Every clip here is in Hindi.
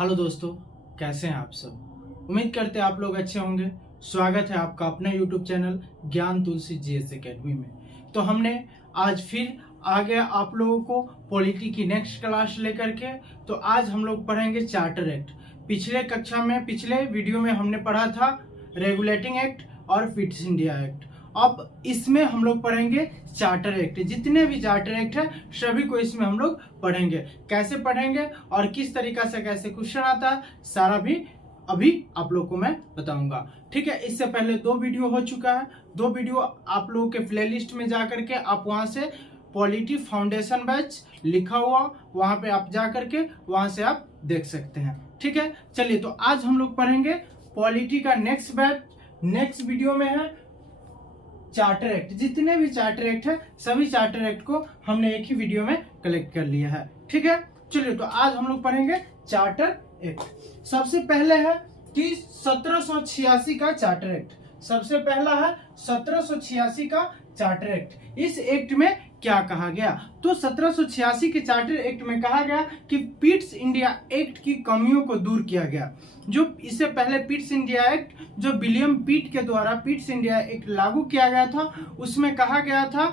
हेलो दोस्तों, कैसे हैं आप सब। उम्मीद करते हैं आप लोग अच्छे होंगे। स्वागत है आपका अपने यूट्यूब चैनल ज्ञान तुलसी जीएस एकेडमी में। तो हमने आज फिर आ गया आप लोगों को पॉलिटी की नेक्स्ट क्लास लेकर के। तो आज हम लोग पढ़ेंगे चार्टर एक्ट। पिछले वीडियो में हमने पढ़ा था रेगुलेटिंग एक्ट और फिट्स इंडिया एक्ट। अब इसमें हम लोग पढ़ेंगे चार्टर एक्ट। जितने भी चार्टर एक्ट है सभी को इसमें हम लोग पढ़ेंगे। कैसे पढ़ेंगे और किस तरीका से कैसे क्वेश्चन आता है सारा भी अभी आप लोग को मैं बताऊंगा। ठीक है, इससे पहले 2 वीडियो हो चुका है। 2 वीडियो आप लोगों के प्लेलिस्ट में जा करके आप वहां से पॉलिटी फाउंडेशन बैच लिखा हुआ वहां पे आप जा करके वहां से आप देख सकते हैं। ठीक है, चलिए तो आज हम लोग पढ़ेंगे पॉलिटी का नेक्स्ट बैच। नेक्स्ट वीडियो में है चार्टर एक्ट। जितने भी चार्टर एक्ट है सभी चार्टर एक्ट को हमने एक ही वीडियो में कलेक्ट कर लिया है। ठीक है, चलिए तो आज हम लोग पढ़ेंगे चार्टर एक्ट। सबसे पहले है कि 1786 का चार्टर एक्ट। सबसे पहला है 1786 का चार्टर एक्ट। इस एक्ट में क्या कहा गया? तो 1786 के चार्टर एक्ट में कहा गया कि पिट्स इंडिया एक्ट की कमियों को दूर किया गया। जो इससे पहले पिट्स इंडिया एक्ट जो विलियम पिट के द्वारा पिट्स इंडिया एक्ट लागू किया गया था, उसमें कहा गया था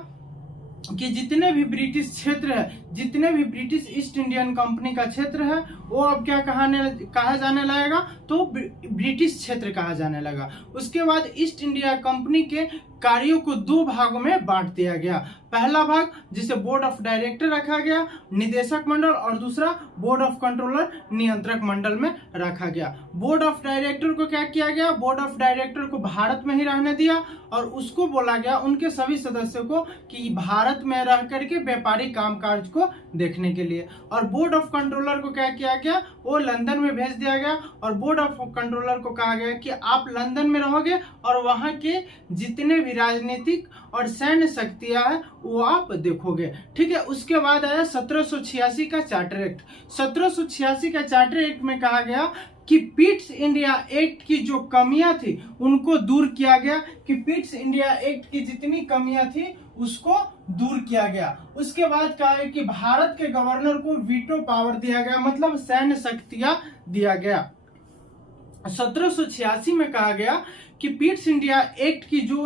कि जितने भी ब्रिटिश क्षेत्र है, जितने भी ब्रिटिश ईस्ट इंडियन कंपनी का क्षेत्र है, वो अब क्या कहा जाने लगेगा? तो ब्रिटिश क्षेत्र कहा जाने लगा। उसके बाद ईस्ट इंडिया कंपनी के कार्यों को 2 भागों में बांट दिया गया। पहला भाग जिसे बोर्ड ऑफ डायरेक्टर रखा गया, निदेशक मंडल, और दूसरा बोर्ड ऑफ कंट्रोलर, नियंत्रक मंडल में रखा गया। बोर्ड ऑफ डायरेक्टर को क्या किया गया? बोर्ड ऑफ डायरेक्टर को भारत में ही रहने दिया और उसको बोला गया उनके सभी सदस्यों को कि भारत में रह करके व्यापारिक कामकाज को देखने के लिए। और बोर्ड ऑफ कंट्रोलर को क्या किया गया? वो लंदन में भेज दिया गया और बोर्ड ऑफ कंट्रोलर को कहा गया कि आप लंदन में रहोगे और वहां के जितने भी राजनीतिक और सैन्य शक्तियां हैं वो आप देखोगे। ठीक है, उसके बाद आया 1786 का चार्टर एक्ट। 1786 का चार्टर एक्ट में कहा गया कि पिट्स इंडिया एक्ट की जो कमियां थी उनको दूर किया गया। कि पिट्स इंडिया एक्ट की जितनी कमियां थी उसको दूर किया गया। उसके बाद कहा है कि भारत के गवर्नर को वीटो पावर दिया गया, मतलब सैन्य शक्तियां दिया गया। 1786 में कहा गया कि पिट्स इंडिया एक्ट की जो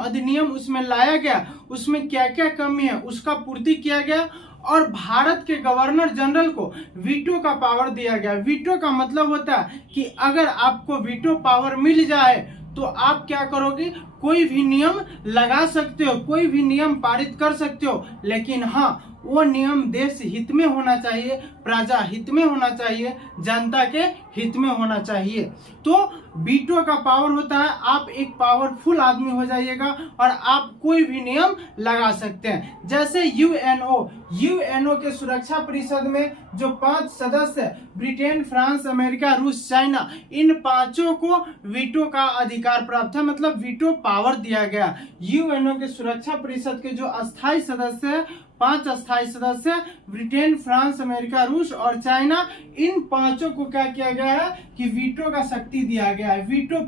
अधिनियम उसमें लाया गया उसमें क्या क्या कमी है उसका पूर्ति किया गया। और भारत के गवर्नर जनरल को वीटो का पावर दिया गया। वीटो का मतलब होता है कि अगर आपको वीटो पावर मिल जाए तो आप क्या करोगे? कोई भी नियम लगा सकते हो, कोई भी नियम पारित कर सकते हो, लेकिन हाँ वो नियम देश हित में होना चाहिए, प्रजा हित में होना चाहिए, जनता के हित में होना चाहिए। तो वीटो का पावर होता है आप एक पावरफुल आदमी हो जाइएगा और आप कोई भी नियम लगा सकते हैं। जैसे यूएनओ के सुरक्षा परिषद में जो 5 सदस्य ब्रिटेन, फ्रांस, अमेरिका, रूस, चाइना, इन 5 को वीटो का अधिकार प्राप्त है, मतलब वीटो पावर दिया गया। यूएनओ के सुरक्षा परिषद के जो अस्थायी सदस्य है, 5 अस्थायी सदस्य ब्रिटेन, फ्रांस, अमेरिका, रूस और चाइना, इन 5 को क्या किया गया है कि वीटो का शक्ति दिया गया है। वीटो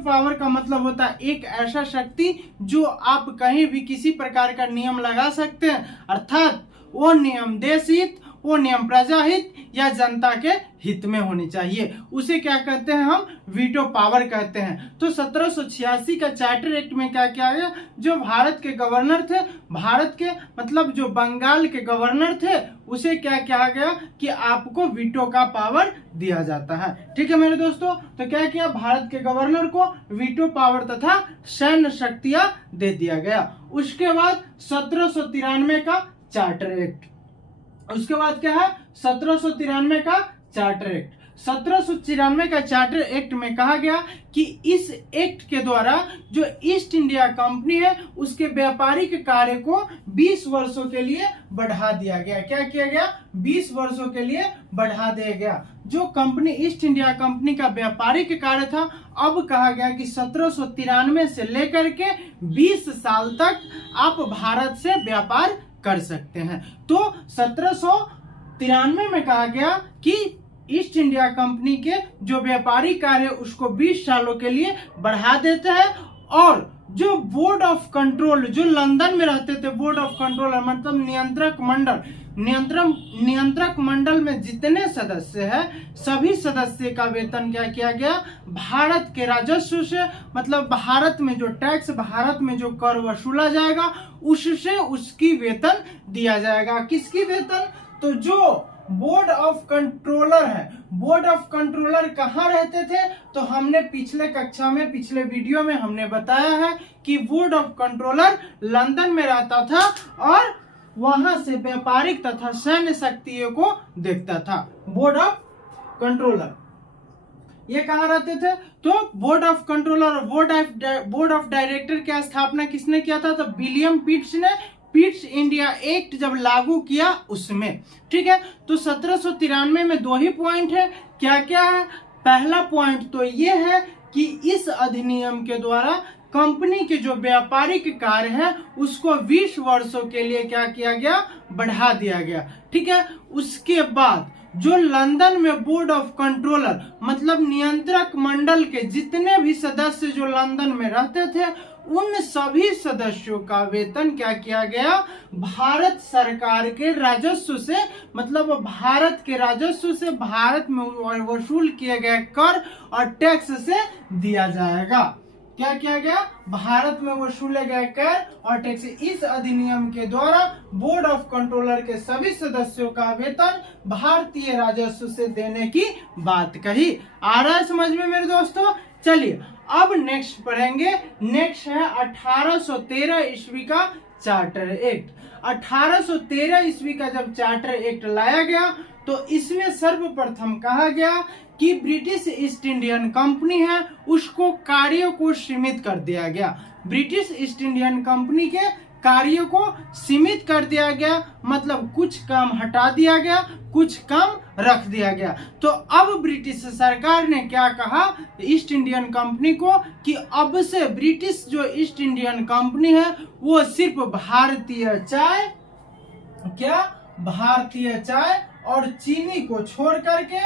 पावर का मतलब होता है एक ऐसा शक्ति जो आप कहीं भी किसी प्रकार का नियम लगा सकते हैं, अर्थात वो नियम देश हित, वो नियम प्रजा हित या जनता के हित में होनी चाहिए। उसे क्या कहते हैं? हम वीटो पावर कहते हैं। तो 1786 का चार्टर एक्ट में क्या किया गया? जो भारत के गवर्नर थे, भारत के मतलब जो बंगाल के गवर्नर थे, उसे क्या किया गया कि आपको वीटो का पावर दिया जाता है। ठीक है मेरे दोस्तों, तो क्या किया? भारत के गवर्नर को वीटो पावर तथा सैन्य शक्तियां दे दिया गया। उसके बाद 1793 का चार्टर एक्ट। उसके बाद क्या है? 1793 का चार्टर एक्ट। 1793 का चार्टर एक्ट में कहा गया कि इस एक्ट के द्वारा जो ईस्ट इंडिया कंपनी है उसके व्यापारिक कार्य को 20 वर्षों के लिए बढ़ा दिया गया। क्या किया गया? 20 वर्षों के लिए बढ़ा दिया गया। जो कंपनी ईस्ट इंडिया कंपनी का व्यापारिक कार्य था, अब कहा गया कि 1793 से लेकर के 20 साल तक आप भारत से व्यापार कर सकते हैं। तो 1793 में कहा गया कि ईस्ट इंडिया कंपनी के जो व्यापारिक कार्य है उसको 20 सालों के लिए बढ़ा देते हैं। और जो बोर्ड ऑफ कंट्रोल जो लंदन में रहते थे, बोर्ड ऑफ कंट्रोल मतलब नियंत्रक मंडल, नियंत्रक मंडल में जितने सदस्य हैं सभी सदस्य का वेतन क्या किया गया, भारत के राजस्व से, मतलब भारत में जो टैक्स, भारत में जो कर वसूला जाएगा उससे उसकी वेतन दिया जाएगा। किसकी वेतन? तो जो बोर्ड ऑफ कंट्रोलर है, बोर्ड ऑफ कंट्रोलर कहाँ रहते थे? तो हमने पिछले कक्षा में, पिछले वीडियो में हमने बताया है कि बोर्ड ऑफ कंट्रोलर लंदन में रहता था और वहां से व्यापारिक तथा सैन्य शक्तियों को देखता था। बोर्ड ऑफ कंट्रोलर ये कहाँ रहते थे? तो बोर्ड ऑफ कंट्रोलर और बोर्ड ऑफ डायरेक्टर की स्थापना किसने किया था? तो विलियम पिट्स ने, पिट्स इंडिया एक्ट जब लागू किया उसमें। ठीक है, तो 1793 में 2 ही पॉइंट है। क्या क्या है? पहला पॉइंट तो ये है कि इस अधिनियम के द्वारा कंपनी के जो व्यापारिक कार्य है उसको 20 वर्षों के लिए क्या किया गया, बढ़ा दिया गया। ठीक है, उसके बाद जो लंदन में बोर्ड ऑफ कंट्रोलर मतलब नियंत्रक मंडल के जितने भी सदस्य जो लंदन में रहते थे उन सभी सदस्यों का वेतन क्या किया गया, भारत सरकार के राजस्व से, मतलब भारत के राजस्व से, भारत में वसूल किए गए कर और टैक्स से दिया जाएगा। क्या किया गया? भारत में वसूले गए कर और टैक्स। इस अधिनियम के द्वारा बोर्ड ऑफ कंट्रोलर के सभी सदस्यों का वेतन भारतीय राजस्व से देने की बात कही। आ रहा है समझ में मेरे दोस्तों? चलिए अब नेक्स्ट पढ़ेंगे। नेक्स्ट है 1813 ईस्वी का चार्टर एक्ट। 1813 ईस्वी का जब चार्टर एक्ट लाया गया तो इसमें सर्वप्रथम कहा गया कि ब्रिटिश ईस्ट इंडियन कंपनी है उसको कार्यों को सीमित कर दिया गया। ब्रिटिश ईस्ट इंडियन कंपनी के कार्यों को सीमित कर दिया गया, मतलब कुछ काम हटा दिया गया, कुछ काम रख दिया गया। तो अब ब्रिटिश सरकार ने क्या कहा ईस्ट इंडियन कंपनी को कि अब से ब्रिटिश जो ईस्ट इंडियन कंपनी है वो सिर्फ भारतीय चाय, क्या भारतीय चाय और चीनी को छोड़ करके,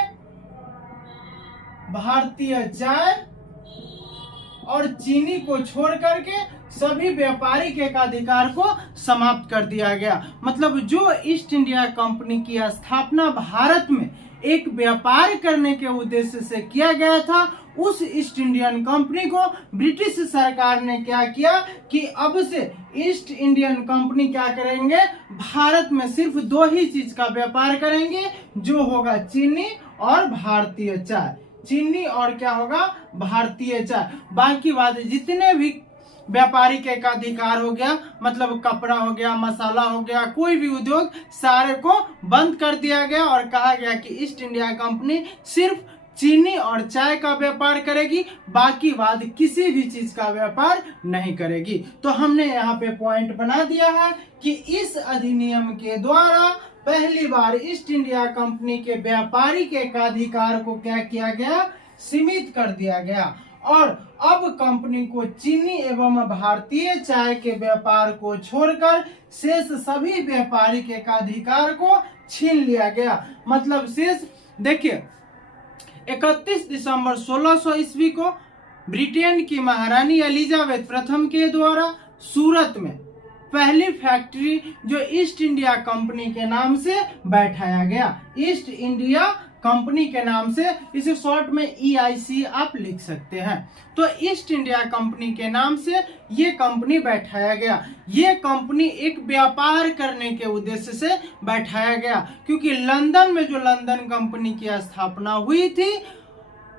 भारतीय चाय और चीनी को छोड़ करके सभी व्यापारिक एकाधिकार को समाप्त कर दिया गया। मतलब जो ईस्ट इंडिया कंपनी की स्थापना भारत में एक व्यापार करने के उद्देश्य से किया गया था, उस ईस्ट इंडियन कंपनी को ब्रिटिश सरकार ने क्या किया कि अब से ईस्ट इंडियन कंपनी क्या करेंगे, भारत में सिर्फ 2 ही चीज का व्यापार करेंगे, जो होगा चीनी और भारतीय चाय। चीनी और क्या होगा, भारतीय चाय। बाकी बात जितने भी व्यापारिक एकाधिकार हो गया, मतलब कपड़ा हो गया, मसाला हो गया, कोई भी उद्योग, सारे को बंद कर दिया गया और कहा गया कि ईस्ट इंडिया कंपनी सिर्फ चीनी और चाय का व्यापार करेगी, बाकी बात किसी भी चीज का व्यापार नहीं करेगी। तो हमने यहाँ पे पॉइंट बना दिया है कि इस अधिनियम के द्वारा पहली बार ईस्ट इंडिया कंपनी के व्यापारिक एकाधिकार को क्या किया गया, सीमित कर दिया गया और अब कंपनी को चीनी एवं भारतीय चाय के व्यापार को छोड़कर शेष सभी व्यापारिक एकाधिकार को छीन लिया गया। मतलब शेष देखिए 31 दिसंबर 1600 ईस्वी को ब्रिटेन की महारानी एलिजाबेथ प्रथम के द्वारा सूरत में पहली फैक्ट्री जो ईस्ट इंडिया कंपनी के नाम से बैठाया गया, ईस्ट इंडिया कंपनी के नाम से, इसे शॉर्ट में EIC आप लिख सकते हैं। तो ईस्ट इंडिया कंपनी के नाम से ये कंपनी बैठाया गया। ये कंपनी एक व्यापार करने के उद्देश्य से बैठाया गया, क्योंकि लंदन में जो लंदन कंपनी की स्थापना हुई थी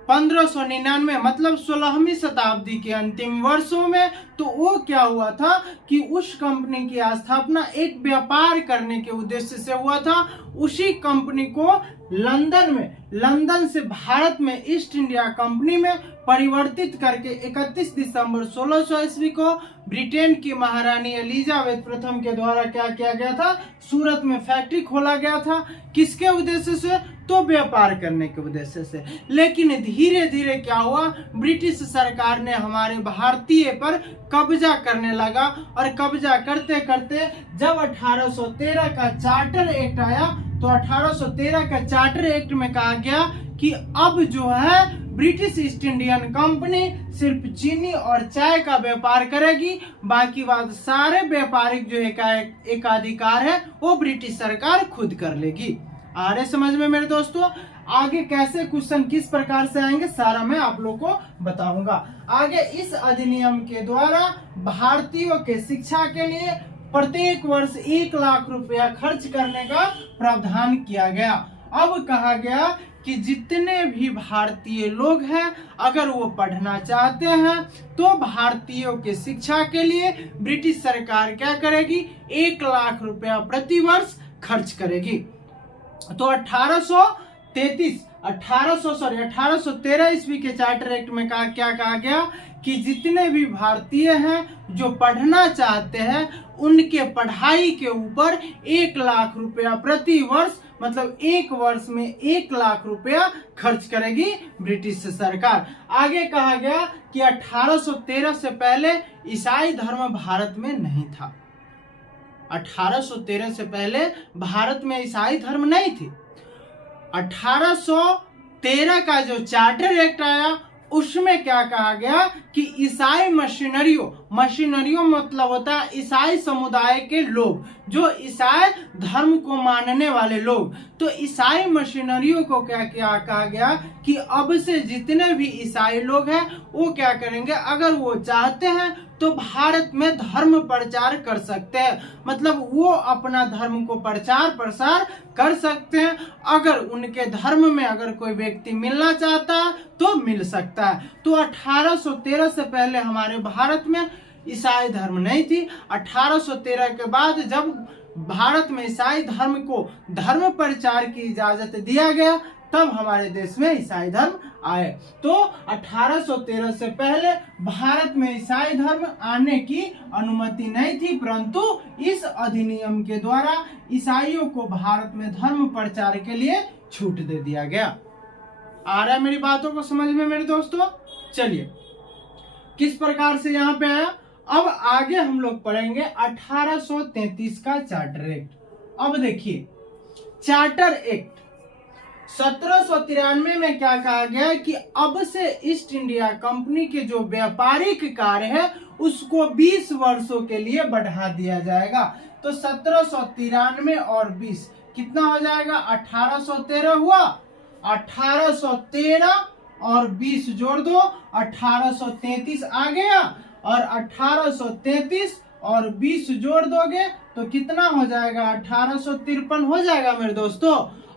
1599 मतलब 16वीं शताब्दी के अंतिम वर्षों में, तो वो क्या हुआ था कि उस कंपनी की स्थापना एक व्यापार करने के उद्देश्य से हुआ था। उसी कंपनी को लंदन से भारत में ईस्ट इंडिया कंपनी में परिवर्तित करके 31 दिसंबर 1600 ईस्वी को ब्रिटेन की महारानी एलिजाबेथ प्रथम के द्वारा क्या किया गया था, सूरत में फैक्ट्री खोला गया था। किसके उद्देश्य से, तो व्यापार करने के उद्देश्य से। लेकिन धीरे धीरे क्या हुआ, ब्रिटिश सरकार ने हमारे भारतीय पर कब्जा करने लगा और कब्जा करते करते जब 1813 का चार्टर एक्ट आया तो 1813 का चार्टर एक्ट में कहा गया कि अब जो है ब्रिटिश ईस्ट इंडियन कंपनी सिर्फ चीनी और चाय का व्यापार करेगी, बाकी बात सारे व्यापारिक जो एकाधिकार है वो ब्रिटिश सरकार खुद कर लेगी। आ रहे समझ में मेरे दोस्तों? आगे कैसे क्वेश्चन किस प्रकार से आएंगे सारा मैं आप लोगों को बताऊंगा। आगे इस अधिनियम के द्वारा भारतीयों के शिक्षा के लिए प्रत्येक वर्ष 1 लाख रुपया खर्च करने का प्रावधान किया गया। अब कहा गया कि जितने भी भारतीय लोग हैं अगर वो पढ़ना चाहते हैं तो भारतीयों के शिक्षा के लिए ब्रिटिश सरकार क्या करेगी, 1 लाख रुपया प्रति वर्ष खर्च करेगी। तो 1813 ईस्वी के चार्टर एक्ट में क्या कहा गया कि जितने भी भारतीय हैं जो पढ़ना चाहते हैं उनके पढ़ाई के ऊपर 1 लाख रुपया प्रति वर्ष, मतलब 1 वर्ष में 1 लाख रुपया खर्च करेगी ब्रिटिश सरकार। आगे कहा गया कि 1813 से पहले ईसाई धर्म भारत में नहीं था। 1813 से पहले भारत में ईसाई धर्म नहीं थी। 1813 का जो चार्टर एक्ट आया उसमें क्या कहा गया कि ईसाई मशीनरियों मतलब होता है ईसाई समुदाय के लोग, जो ईसाई धर्म को मानने वाले लोग। तो ईसाई मशीनरियों को क्या कहा गया कि अब से जितने भी ईसाई लोग हैं वो क्या करेंगे, अगर वो चाहते हैं तो भारत में धर्म प्रचार कर सकते हैं, मतलब वो अपना धर्म को प्रचार प्रसार कर सकते हैं। अगर उनके धर्म में अगर कोई व्यक्ति मिलना चाहता है तो मिल सकता है। तो 1813 से पहले हमारे भारत में ईसाई धर्म नहीं थी। 1813 के बाद जब भारत में ईसाई धर्म को धर्म प्रचार की इजाजत दिया गया तब हमारे देश में ईसाई धर्म आए। तो 1813 से पहले भारत में ईसाई धर्म आने की अनुमति नहीं थी, परंतु इस अधिनियम के द्वारा ईसाइयों को भारत में धर्म प्रचार के लिए छूट दे दिया गया। आ रहा है मेरी बातों को समझ में मेरे दोस्तों? चलिए किस प्रकार से यहाँ पे आया। अब आगे हम लोग पढ़ेंगे 1833 का चार्टर एक्ट। अब देखिए चार्टर एक्ट 1793 में क्या कहा गया कि अब से ईस्ट इंडिया कंपनी के जो व्यापारिक कार्य है उसको 20 वर्षों के लिए बढ़ा दिया जाएगा। तो 1793 और 20 कितना हो जाएगा, 1813 हुआ। 1813 और 20 जोड़ दो, 1833 आ गया, और 1833 और 20 जोड़ दोगे तो कितना हो जाएगा, 1853 हो जाएगा मेरे दोस्तों।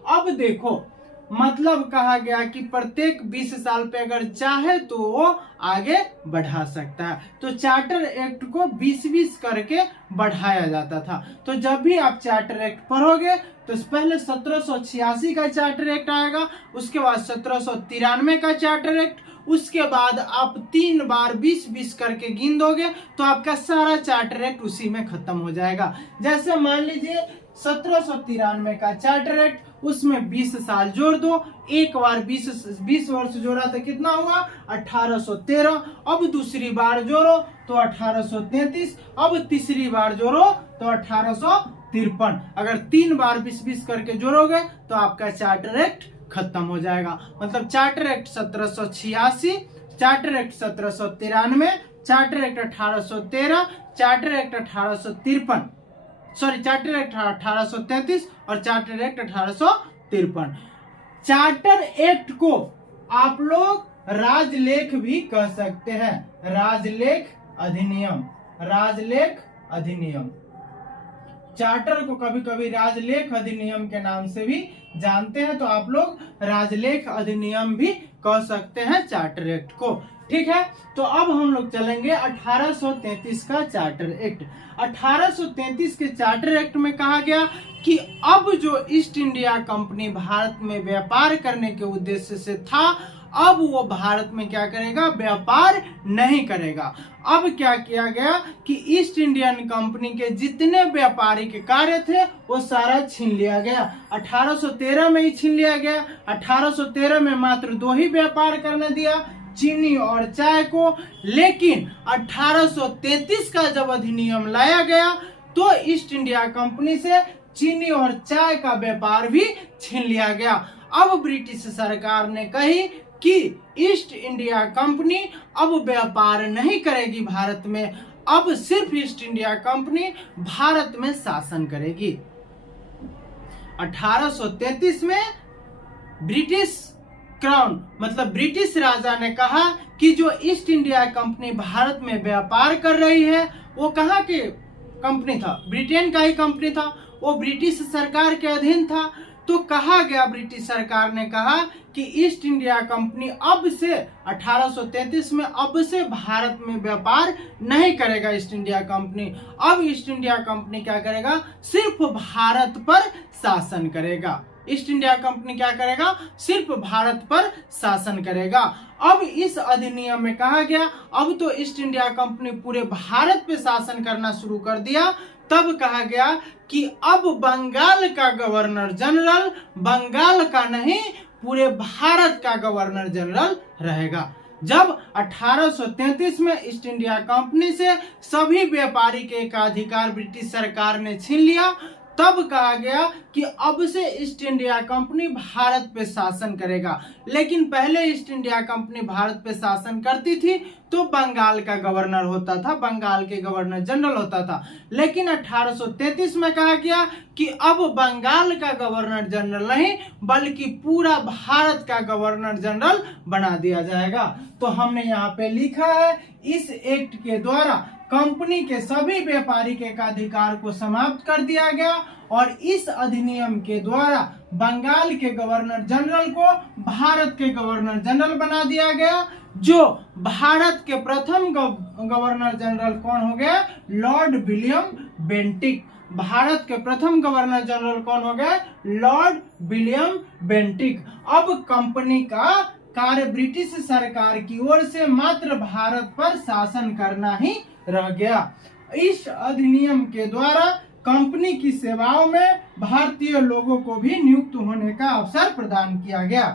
अब देखो मतलब कहा गया कि प्रत्येक 20 साल पे अगर चाहे तो वो आगे बढ़ा सकता है। तो चार्टर एक्ट को 20-20 करके बढ़ाया जाता था। तो जब भी आप चार्टर एक्ट पढ़ोगे तो पहले 1786 का चार्टर एक्ट आएगा, उसके बाद 1793 का चार्टर एक्ट, उसके बाद आप 3 बार 20-20 करके गिन दोगे तो आपका सारा चार्टर एक्ट उसी में खत्म हो जाएगा। जैसे मान लीजिए 1793 का चार्टर एक्ट, उसमें 20 साल जोड़ दो, एक बार 20 वर्ष जोड़ा तो कितना हुआ, 1813। अब दूसरी बार जोड़ो तो 1833, अब तीसरी बार जोड़ो तो 1853। अगर 3 बार 20-20 करके जोड़ोगे तो आपका चार्टर एक्ट खत्म हो जाएगा। मतलब charter act 1786, charter act 1793, charter act 1813, charter act 1853, sorry charter act 1833 और चार्टर एक्ट 1853। चार्टर एक्ट को आप लोग राजलेख भी कह सकते हैं, राजलेख अधिनियम, राजलेख अधिनियम। चार्टर को कभी कभी राजलेख अधिनियम के नाम से भी जानते हैं, तो आप लोग राजलेख अधिनियम भी कह सकते हैं चार्टर एक्ट को। ठीक है, तो अब हम लोग चलेंगे 1833 का चार्टर एक्ट। 1833 के चार्टर एक्ट में कहा गया कि अब जो ईस्ट इंडिया कंपनी भारत में व्यापार करने के उद्देश्य से था, अब वो भारत में क्या करेगा, व्यापार नहीं करेगा। अब क्या किया गया कि ईस्ट इंडियन कंपनी के जितने व्यापारिक कार्य थे वो सारा छीन लिया गया। 1813 में ही छीन लिया गया। 1813 में मात्र 2 ही व्यापार करने दिया, चीनी और चाय को। लेकिन 1833 का जब अधिनियम लाया गया तो ईस्ट इंडिया कंपनी से चीनी और चाय का व्यापार भी छीन लिया गया। अब ब्रिटिश सरकार ने कि ईस्ट इंडिया कंपनी अब व्यापार नहीं करेगी भारत में, अब सिर्फ ईस्ट इंडिया कंपनी भारत में शासन करेगी। 1833 में ब्रिटिश क्राउन मतलब ब्रिटिश राजा ने कहा कि जो ईस्ट इंडिया कंपनी भारत में व्यापार कर रही है वो कहाँ की कंपनी था, ब्रिटेन का ही कंपनी था, वो ब्रिटिश सरकार के अधीन था। तो कहा गया, ब्रिटिश सरकार ने कहा कि ईस्ट इंडिया कंपनी अब से 1833 में अब से भारत में व्यापार नहीं करेगा। ईस्ट इंडिया कंपनी अब ईस्ट इंडिया कंपनी क्या करेगा, सिर्फ भारत पर शासन करेगा। ईस्ट इंडिया कंपनी क्या करेगा, सिर्फ भारत पर शासन करेगा। अब इस अधिनियम में कहा गया अब तो ईस्ट इंडिया कंपनी पूरे भारत पे शासन करना शुरू कर दिया। तब कहा गया कि अब बंगाल का गवर्नर जनरल बंगाल का नहीं पूरे भारत का गवर्नर जनरल रहेगा। जब 1833 में ईस्ट इंडिया कंपनी से सभी व्यापारिक एकाधिकार ब्रिटिश सरकार ने छीन लिया, तब कहा गया कि अब से ईस्ट इंडिया कंपनी भारत पे शासन करेगा। लेकिन पहले ईस्ट इंडिया कंपनी भारत पे शासन करती थी तो बंगाल का गवर्नर होता था, बंगाल के गवर्नर जनरल होता था। लेकिन 1833 में कहा गया कि अब बंगाल का गवर्नर जनरल नहीं बल्कि पूरा भारत का गवर्नर जनरल बना दिया जाएगा। तो हमने यहाँ पे लिखा है इस एक्ट के द्वारा कंपनी के सभी व्यापारिक एकाधिकार को समाप्त कर दिया गया और इस अधिनियम के द्वारा बंगाल के गवर्नर जनरल को भारत के गवर्नर जनरल बना दिया गया। जो भारत के प्रथम गवर्नर जनरल कौन हो गया, लॉर्ड विलियम बेंटिक। भारत के प्रथम गवर्नर जनरल कौन हो गए, लॉर्ड विलियम बेंटिक। अब कंपनी का कार्य ब्रिटिश सरकार की ओर से मात्र भारत पर शासन करना ही रह गया। इस अधिनियम के द्वारा कंपनी की सेवाओं में भारतीय लोगों को भी नियुक्त होने का अवसर प्रदान किया गया।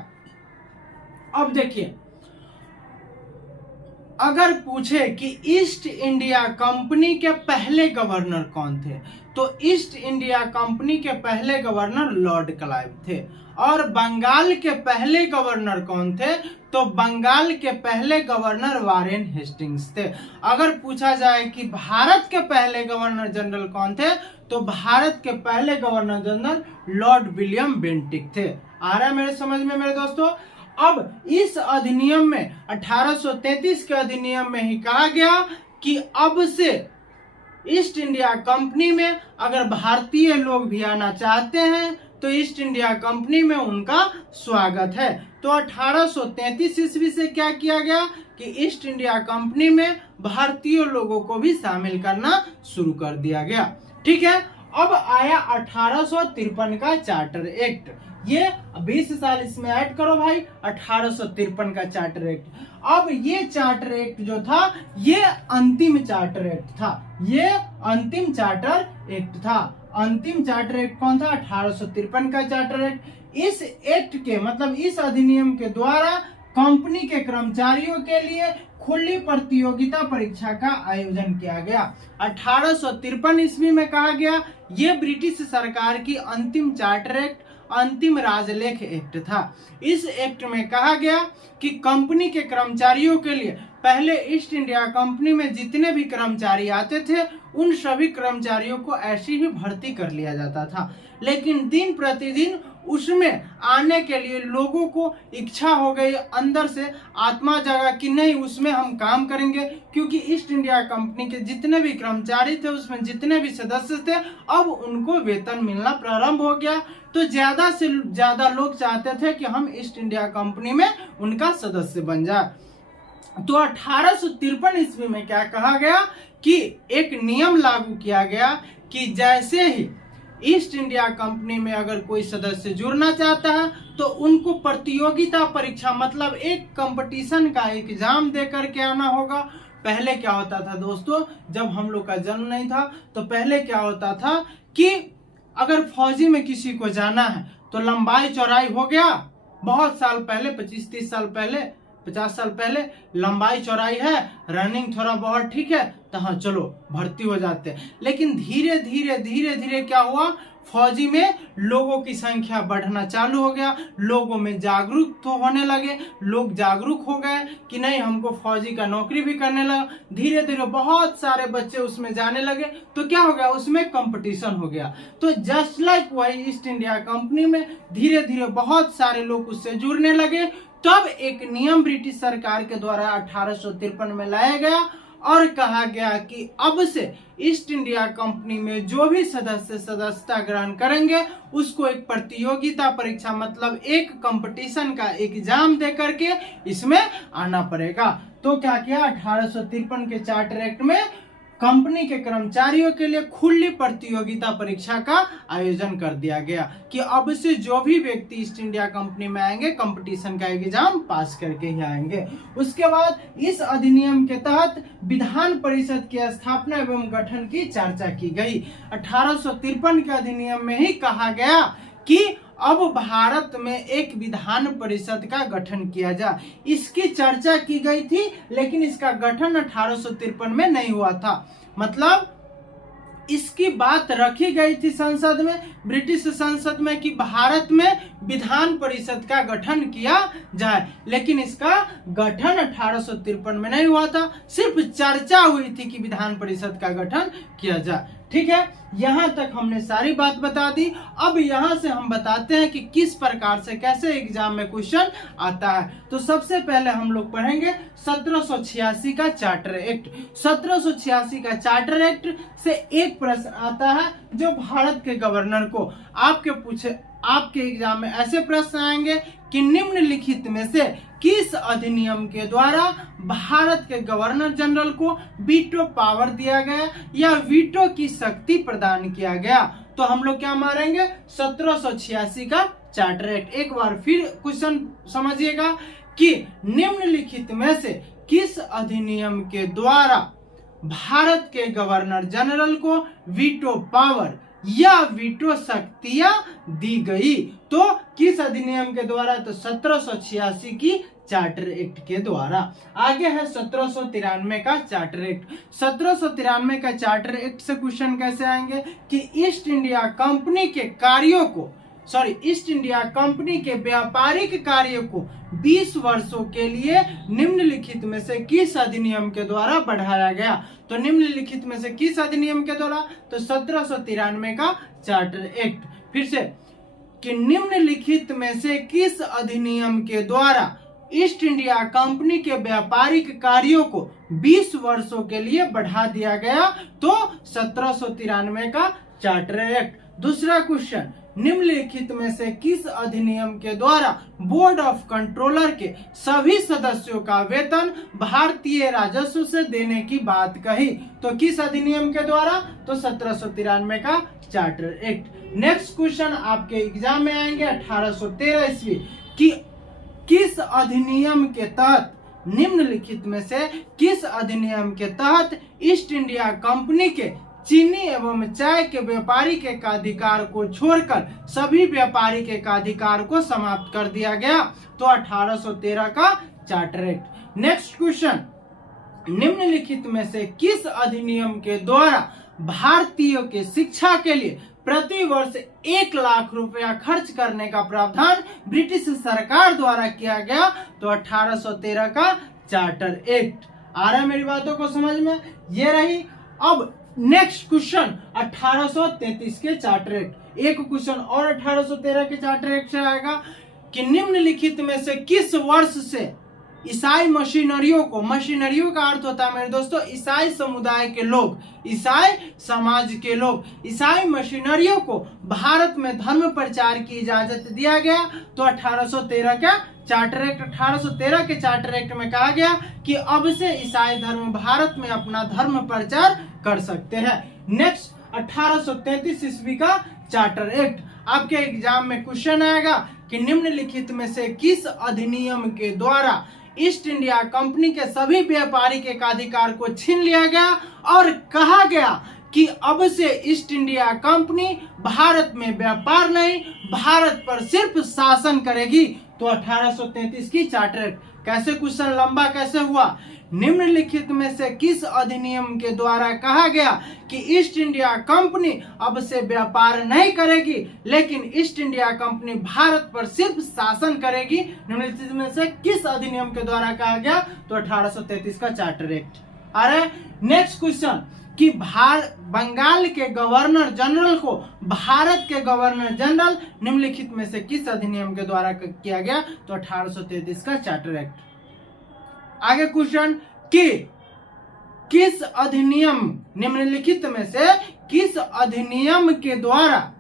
अब देखिए, अगर पूछे कि ईस्ट इंडिया कंपनी के पहले गवर्नर कौन थे, तो ईस्ट इंडिया कंपनी के पहले गवर्नर लॉर्ड क्लाइव थे। और बंगाल के पहले गवर्नर कौन थे, तो बंगाल के पहले गवर्नर वारेन हेस्टिंग्स थे। अगर पूछा जाए कि भारत के पहले गवर्नर जनरल कौन थे, तो भारत के पहले governor general Lord William Bentinck थे। आ रहा है मेरे समझ में मेरे दोस्तों। अब इस अधिनियम में 1833 के अधिनियम में ही कहा गया कि अब से ईस्ट इंडिया कंपनी में अगर भारतीय लोग भी आना चाहते हैं तो ईस्ट इंडिया कंपनी में उनका स्वागत है। तो 1833 ईस्वी से क्या किया गया कि ईस्ट इंडिया कंपनी में भारतीय लोगों को भी शामिल करना शुरू कर दिया गया। ठीक है। अब आया 1853 का चार्टर एक्ट। ये 20 साल इसमें ऐड करो भाई, 1853 का चार्टर एक्ट। अब ये चार्टर एक्ट जो था ये अंतिम चार्टर एक्ट था, ये अंतिम चार्टर एक्ट था। अंतिम चार्टर एक्ट कौन था, 1853 का चार्टर एक्ट। इस एक्ट के मतलब इस अधिनियम के द्वारा कंपनी के कर्मचारियों के लिए खुली प्रतियोगिता परीक्षा का आयोजन किया गया। 1853 ईस्वी में कहा गया ये ब्रिटिश सरकार की अंतिम चार्टर एक्ट, अंतिम राजलेख एक्ट था। इस एक्ट में कहा गया कि कंपनी के कर्मचारियों के लिए पहले ईस्ट इंडिया कंपनी में जितने भी कर्मचारी आते थे उन सभी कर्मचारियों को ऐसी ही भर्ती कर लिया जाता था। लेकिन दिन प्रतिदिन उसमें आने के लिए लोगों को इच्छा हो गई, अंदर से आत्मा जगा कि नहीं उसमें हम काम करेंगे, क्योंकि ईस्ट इंडिया कंपनी के जितने भी कर्मचारी थे उसमें जितने भी सदस्य थे अब उनको वेतन मिलना प्रारंभ हो गया। तो ज्यादा से ज्यादा लोग चाहते थे कि हम ईस्ट इंडिया कंपनी में उनका सदस्य बन जाए। तो 1853 ईस्वी में क्या कहा गया कि एक नियम लागू किया गया कि जैसे ही ईस्ट इंडिया कंपनी में अगर कोई सदस्य जुड़ना चाहता है तो उनको प्रतियोगिता परीक्षा मतलब एक कंपटीशन का एग्जाम दे करके आना होगा। पहले क्या होता था दोस्तों, जब हम लोग का जन्म नहीं था तो पहले क्या होता था कि अगर फौजी में किसी को जाना है तो लंबाई चौड़ाई हो गया, बहुत साल पहले 25-30 साल पहले 50 साल पहले लंबाई चौड़ाई है, रनिंग थोड़ा बहुत ठीक है, तो हाँ चलो भर्ती हो जाते हैं। लेकिन धीरे धीरे क्या हुआ, फौजी में लोगों की संख्या बढ़ना चालू हो गया, लोगों में जागरूक तो होने लगे, लोग जागरूक हो गए कि नहीं हमको फौजी का नौकरी भी करने लगा। धीरे धीरे बहुत सारे बच्चे उसमें जाने लगे, तो क्या हो गया, उसमें कंपटीशन हो गया। तो जस्ट लाइक वही ईस्ट इंडिया कंपनी में धीरे धीरे बहुत सारे लोग उससे जुड़ने लगे। तब एक नियम ब्रिटिश सरकार के द्वारा 1853 में लाया गया और कहा गया कि अब से ईस्ट इंडिया कंपनी में जो भी सदस्य सदस्यता ग्रहण करेंगे उसको एक प्रतियोगिता परीक्षा मतलब एक कंपटीशन का एग्जाम दे करके इसमें आना पड़ेगा। तो क्या किया, 1853 के चार्टर एक्ट में कंपनी के कर्मचारियों के लिए खुली प्रतियोगिता परीक्षा का आयोजन कर दिया गया कि अब से जो भी व्यक्ति ईस्ट इंडिया कंपनी में आएंगे कंपटीशन का एग्जाम पास करके ही आएंगे। उसके बाद इस अधिनियम के तहत विधान परिषद की स्थापना एवं गठन की चर्चा की गई। 1853 के अधिनियम में ही कहा गया कि अब भारत में एक विधान परिषद का गठन किया जाए। इसकी चर्चा की गई थी लेकिन इसका गठन 1853 में नहीं हुआ था। मतलब इसकी बात रखी गई थी संसद में, ब्रिटिश संसद में, कि भारत में विधान परिषद का गठन किया जाए, लेकिन इसका गठन 1853 में नहीं हुआ था। सिर्फ चर्चा हुई थी कि विधान परिषद का गठन किया जाए। ठीक है, यहां तक हमने सारी बात बता दी। अब यहां से हम बताते हैं कि किस प्रकार से कैसे एग्जाम में क्वेश्चन आता है। तो सबसे पहले हम लोग पढ़ेंगे 1786 का चार्टर एक्ट। 1786 का चार्टर एक्ट से एक प्रश्न आता है जो भारत के गवर्नर को आपके एग्जाम में ऐसे प्रश्न आएंगे कि निम्नलिखित में से किस अधिनियम के द्वारा भारत के गवर्नर जनरल को वीटो पावर दिया गया या वीटो की शक्ति प्रदान किया गया। तो हम लोग क्या मारेंगे, 1786 का चार्टर एक्ट। एक बार फिर क्वेश्चन समझिएगा कि निम्नलिखित में से किस अधिनियम के द्वारा भारत के गवर्नर जनरल को वीटो पावर या वीटो शक्तियां दी गई। तो किस अधिनियम के द्वारा, तो 1786 की चार्टर एक्ट के द्वारा। आगे है 1793 का चार्टर एक्ट। 1793 का चार्टर एक्ट से क्वेश्चन कैसे आएंगे कि ईस्ट इंडिया कंपनी के कार्यों को ईस्ट इंडिया कंपनी के व्यापारिक कार्यों को 20 वर्षों के लिए निम्नलिखित में से किस अधिनियम के द्वारा बढ़ाया गया। तो निम्नलिखित में से किस अधिनियम के द्वारा, तो 1793 का चार्टर एक्ट। फिर से कि निम्नलिखित में से किस अधिनियम के द्वारा ईस्ट इंडिया कंपनी के व्यापारिक कार्यों को 20 वर्षों के लिए बढ़ा दिया गया। तो 1793 का चार्टर एक्ट। दूसरा क्वेश्चन, निम्नलिखित में से किस अधिनियम के द्वारा बोर्ड ऑफ कंट्रोलर के सभी सदस्यों का वेतन भारतीय राजस्व से देने की बात कही। तो किस अधिनियम के द्वारा, तो 1793 का चार्टर एक्ट। नेक्स्ट क्वेश्चन आपके एग्जाम में आएंगे 1813 ईस्वी की किस अधिनियम के तहत, निम्नलिखित में से किस अधिनियम के तहत ईस्ट इंडिया कंपनी के चीनी एवं चाय के व्यापारिक एकाधिकार को छोड़कर सभी व्यापारिक एकाधिकार को समाप्त कर दिया गया। तो 1813 का चार्टर एक्ट। नेक्स्ट क्वेश्चन, निम्नलिखित में से किस अधिनियम के द्वारा भारतीयों के शिक्षा के लिए प्रति वर्ष 1 लाख रुपया खर्च करने का प्रावधान ब्रिटिश सरकार द्वारा किया गया। तो 1813 का चार्टर एक्ट। आ रहा है मेरी बातों को समझ में, ये रही। अब नेक्स्ट क्वेश्चन 1833 के चार्टर एक्ट। एक क्वेश्चन और 1813 के चार्टर एक्ट से आएगा कि निम्नलिखित में से किस वर्ष से ईसाई मशीनरियों का अर्थ होता है मेरे दोस्तों ईसाई समुदाय के लोग, ईसाई समाज के लोग, ईसाई मशीनरियों को भारत में धर्म प्रचार की इजाजत दिया गया। तो 1813 का चार्टर एक्ट। 1813 के चार्टर एक्ट में कहा गया कि अब से ईसाई धर्म भारत में अपना धर्म प्रचार कर सकते हैं। नेक्स्ट 1833 ईस्वी का चार्टर एक्ट। आपके एग्जाम में क्वेश्चन आएगा कि निम्नलिखित में से किस अधिनियम के द्वारा ईस्ट इंडिया कंपनी के सभी व्यापारिक एकाधिकार को छीन लिया गया और कहा गया कि अब से ईस्ट इंडिया कंपनी भारत में व्यापार नहीं, भारत पर सिर्फ शासन करेगी। तो 1833 की चार्टर एक्ट। कैसे क्वेश्चन लंबा कैसे हुआ निम्नलिखित में से किस अधिनियम के द्वारा कहा गया कि ईस्ट इंडिया कंपनी अब से व्यापार नहीं करेगी, लेकिन ईस्ट इंडिया कंपनी भारत पर सिर्फ शासन करेगी? निम्नलिखित में से किस अधिनियम के द्वारा कहा गया? तो 1833 का चार्टर एक्ट। अरे नेक्स्ट क्वेश्चन कि बंगाल के गवर्नर जनरल को भारत के गवर्नर जनरल निम्नलिखित में से किस अधिनियम के द्वारा किया गया? तो 1833 का चार्टर एक्ट। आगे क्वेश्चन कि किस अधिनियम, निम्नलिखित में से किस अधिनियम के द्वारा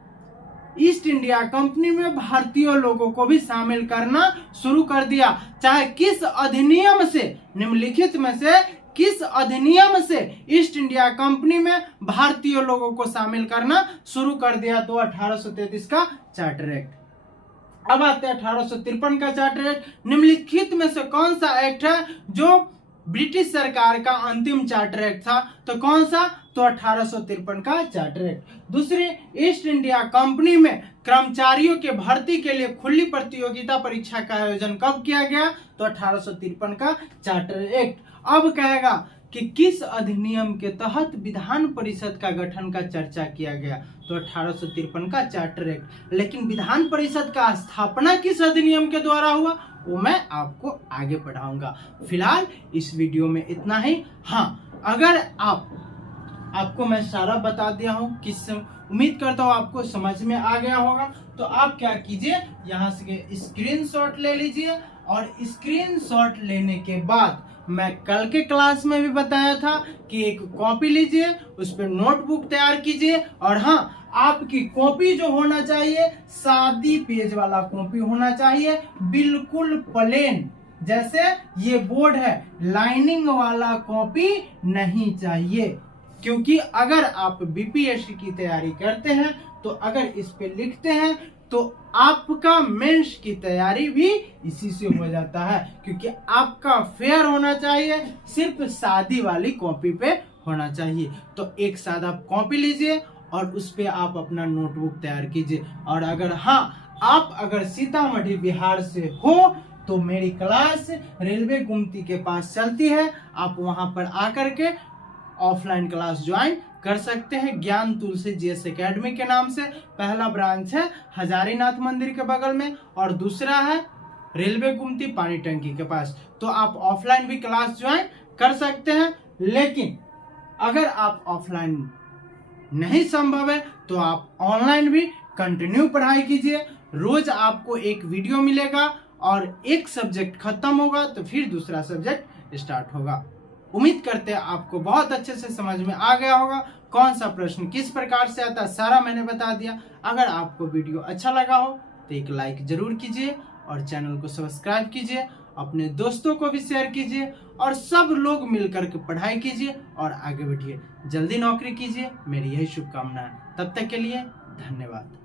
ईस्ट इंडिया कंपनी में भारतीय लोगों को भी शामिल करना शुरू कर दिया? चाहे किस अधिनियम से, निम्नलिखित में से किस अधिनियम से ईस्ट इंडिया कंपनी में भारतीय लोगों को शामिल करना शुरू कर दिया? तो 1833 का चार्टर एक्ट। अब आते हैं 1853 का चार्टर एक्ट। निम्नलिखित में से कौन सा एक्ट है जो ब्रिटिश सरकार का अंतिम चार्टर एक्ट था? तो कौन सा? तो 1853 का चार्टर एक्ट। दूसरी, ईस्ट इंडिया कंपनी में कर्मचारियों के भर्ती के लिए खुली प्रतियोगिता परीक्षा का आयोजन कब किया गया? तो 1853 का चार्टर एक्ट। अब कहेगा कि किस अधिनियम के तहत विधान परिषद का गठन का चर्चा किया गया? तो 1853 का चार्टर एक्ट। लेकिन विधान परिषद का स्थापना किस अधिनियम के द्वारा हुआ वो मैं आपको आगे पढ़ाऊंगा। फिलहाल इस वीडियो में इतना ही। हाँ, अगर आपको मैं सारा बता दिया हूँ, किस उम्मीद करता हूँ आपको समझ में आ गया होगा, तो आप क्या कीजिए, यहाँ से स्क्रीनशॉट ले लीजिए और स्क्रीनशॉट लेने के बाद मैं कल के क्लास में भी बताया था कि एक कॉपी लीजिए, उस पर नोटबुक तैयार कीजिए और हाँ, आपकी कॉपी जो होना चाहिए सादी पेज वाला कॉपी होना चाहिए, बिल्कुल प्लेन। जैसे ये बोर्ड है, लाइनिंग वाला कॉपी नहीं चाहिए, क्योंकि अगर आप बीपीएससी की तैयारी करते हैं तो अगर इस पे लिखते हैं तो आपका मेंस की तैयारी भी इसी से हो जाता है, क्योंकि आपका फेयर होना चाहिए, सिर्फ सादी वाली कॉपी पे होना चाहिए। तो एक सादा कॉपी लीजिए और उस पे आप अपना नोटबुक तैयार कीजिए। और अगर आप अगर सीतामढ़ी बिहार से हो तो मेरी क्लास रेलवे गुमती के पास चलती है, आप वहां पर आकर के ऑफलाइन क्लास ज्वाइन कर सकते हैं। ज्ञान तुलसी जीएस एकेडमी के नाम से पहला ब्रांच है हजारीनाथ मंदिर के बगल में और दूसरा है रेलवे गुमती पानी टंकी के पास। तो आप ऑफलाइन भी क्लास ज्वाइन कर सकते हैं, लेकिन अगर आप ऑफलाइन नहीं संभव है तो आप ऑनलाइन भी कंटिन्यू पढ़ाई कीजिए। रोज आपको एक वीडियो मिलेगा और एक सब्जेक्ट खत्म होगा तो फिर दूसरा सब्जेक्ट स्टार्ट होगा। उम्मीद करते हैं आपको बहुत अच्छे से समझ में आ गया होगा। कौन सा प्रश्न किस प्रकार से आता है सारा मैंने बता दिया। अगर आपको वीडियो अच्छा लगा हो तो एक लाइक जरूर कीजिए और चैनल को सब्सक्राइब कीजिए, अपने दोस्तों को भी शेयर कीजिए और सब लोग मिलकर के पढ़ाई कीजिए और आगे बढ़िए। जल्दी नौकरी कीजिए, मेरी यही शुभकामनाएं। तब तक के लिए धन्यवाद।